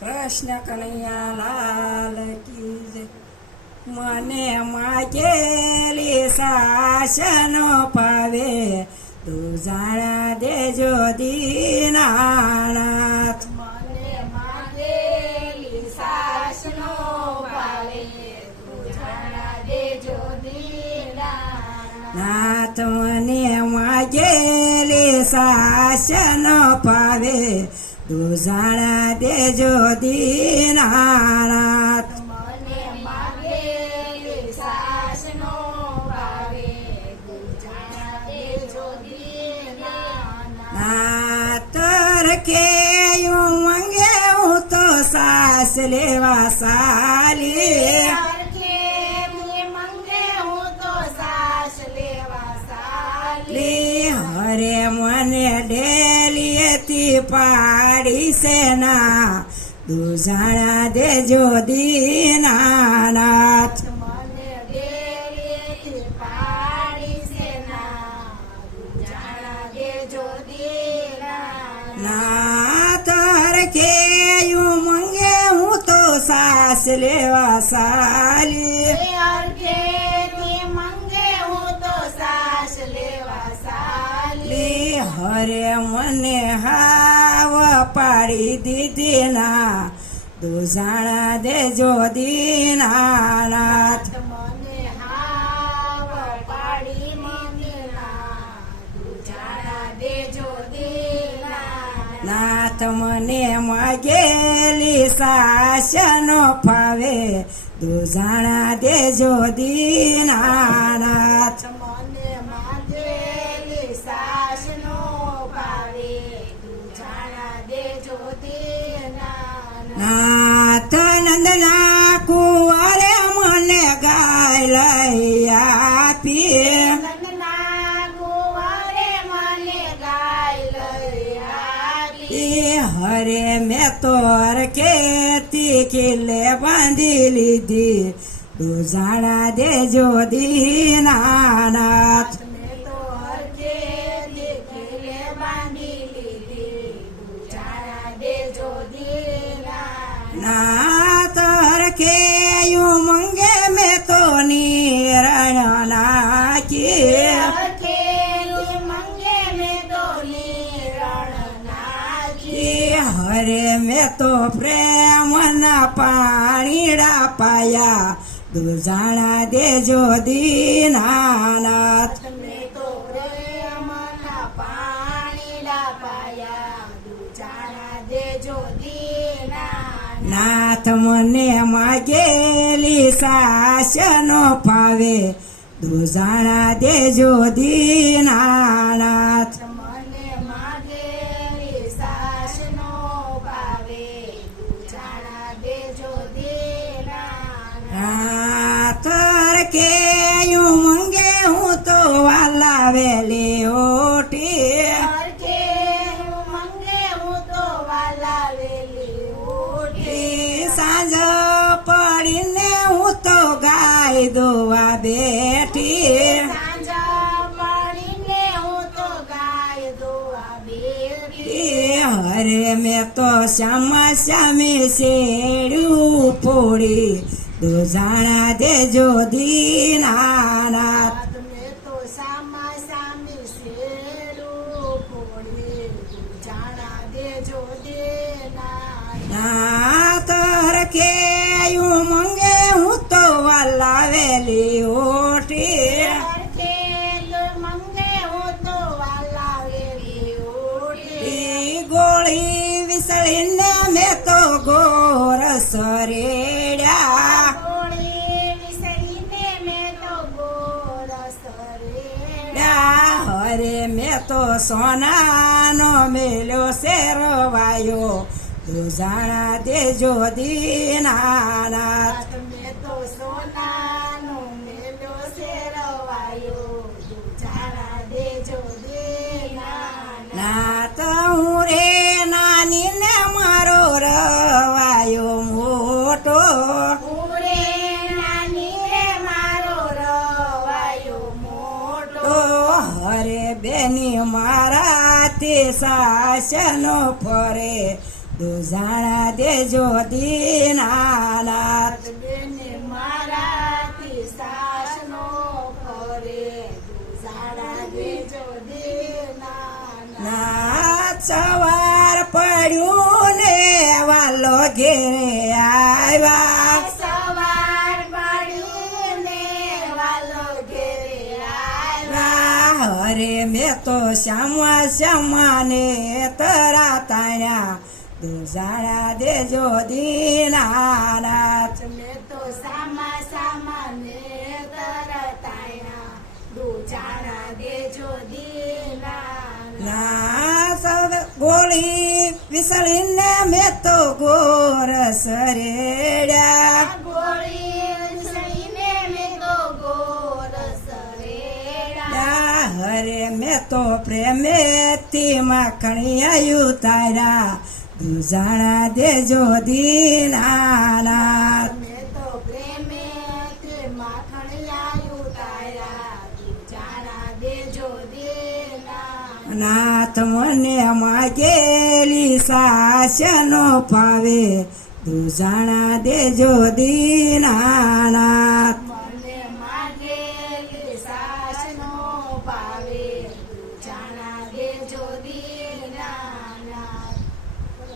કૃષ્ણ કનૈયા લાલ કી જય. મને માગેલી સાસનો પાવે તું જાણા દેજો દીનાનાથ. મને માગેલી સાસનો પાવે તું જાણા દેજો દીનાનાથ. નાથ મને માગેલી સાસનો પાવે તું જાણા દેજો દીનાનાથ. મને માગેલી સાસનો પાવે તું જાણા દેજો દીનાનાથ. નાથ રખે હું મંગે હું તો સાસ લેવા સાલી. હરે મને ડેલીએથી પાડી સેના તું જાણા દેજો દીનાનાથ. મને ડેલીએથી પાડી સેના તું જાણા દેજો દીનાનાથ. નાથ રખે હું મંગે હું તો સાસ લેવા સાલી. હરે મને હાવ પાડી દીધી ના તું જાણા દેજો દીનાનાથ. મને હાવ પાડી મંગના તું જાણા દેજો દીનાનાથ. નાથ મને માગેલી સાસનો ફાવે તું જાણા દેજો દીનાનાથ. મને માગેલી સાસનો પાવે તું જાણા દેજો દીનાનાથ. નાથ નંદના કુંવરે મને ગાય લઈ આપી. નંદના કુંવરે મને ગાય લઈ આપી. હરે મેં તો ખેતી ખીલે બાંધી લીધી તું જાણા દેજો દીનાનાથ. મેં તો હરખેથી ખીલે બાંધી લીધી તું જાણા દેજો દીનાનાથ. નાથ હરખે યુ મંગે મેં તો નિરણ નાખી. હરખેથી મંગે મેં તો નિરણ નાખી. હરે મેં તો પ્રેમના પાણીડા પાયા તું જાણા દેજો દીનાનાથ. મેં તો પ્રેમના પાણીડા પાયા તું જાણા દેજો દીનાનાથ. નાથ મને માગેલી સાસનો ફાવે તું જાણા દેજો દીનાનાથ. મને માગેલી સાસનો પાવે તું જાણા દેજો દીનાનાથ. નાથ રખે હું મંગે હું તો વાલાવેલી ઓટી. હરખે મંગે હું તો વાલાવેલી ઓટી. સાંજ પડીને હું તો ગાય દોવા બેઠી. સાંજા પડીને હું તો ગાય દોવા બેઠી. હરે મેં તો શ્યામા શ્યામી શેડ્યું ફોડી તું જાણા દેજો દીનાનાથ. મેં તો સામા સામી શેરું ફોડી તું જાણા દેજો દીનાનાથ. નાથ રખે હું મંગે હું તો વાલાવેલી ઓઠી. હરખે મંગે હું તો વાલાવેલી ઓટી. ગોળી વિસળીને મેં તો ગોરસ રેડ્યા. ગોળી વિસરીને મેં તો ગોરસ રેડ્યા. હરે મેં તો સોનાનો મેલ્યો શેરવાયો તું જાણા દેજો દીનાનાથ. મેં તો સોનાનો મેલો શેરવાયો તું જાણા દેજો દીનાનાથ. નાથ હું રે નાની ને મારો રવાયો મોટો. ઉરે નાની રે મારો રવાયો મોટો. હરે બેની મારાથી સાસનો ફરે દુજાણા દેજો દીનાનાથ બેને મારાથી સાસનો ફરે દુજાણા દેજો દીનાનાથ. નાથ સવાર પડ્યું ને વાલો ઘેરે આવ્યા સવાર પડ્યું ને વાલો ઘેરે આવ્યા. હરે મેં તો શ્યામા શ્યામાને તરા તાણ્યા દુજાણા દેજો દીનાનાથ મેં તો સામા સામાને તરત આયા દુજાણા દેજો દીનાનાથ. નાથ ગોળી વિસળીને મેં તો ગોરસ રેડ્યા ગોળી સઈને મેં તો ગોરસ રેડા. હરે મેં તો પ્રેમેથી માખણિયા તારા દુજાણા દેજો દીનાનાથ મેં તો પ્રેમેથી માખણિયા તારા દુજાણા દેજો દીનાનાથ. નાથ મને માગેલી સાસનો પાવે દુજાણા દેજો દીનાનાથ મને માગેલી સાસનો પાવે દુજાણા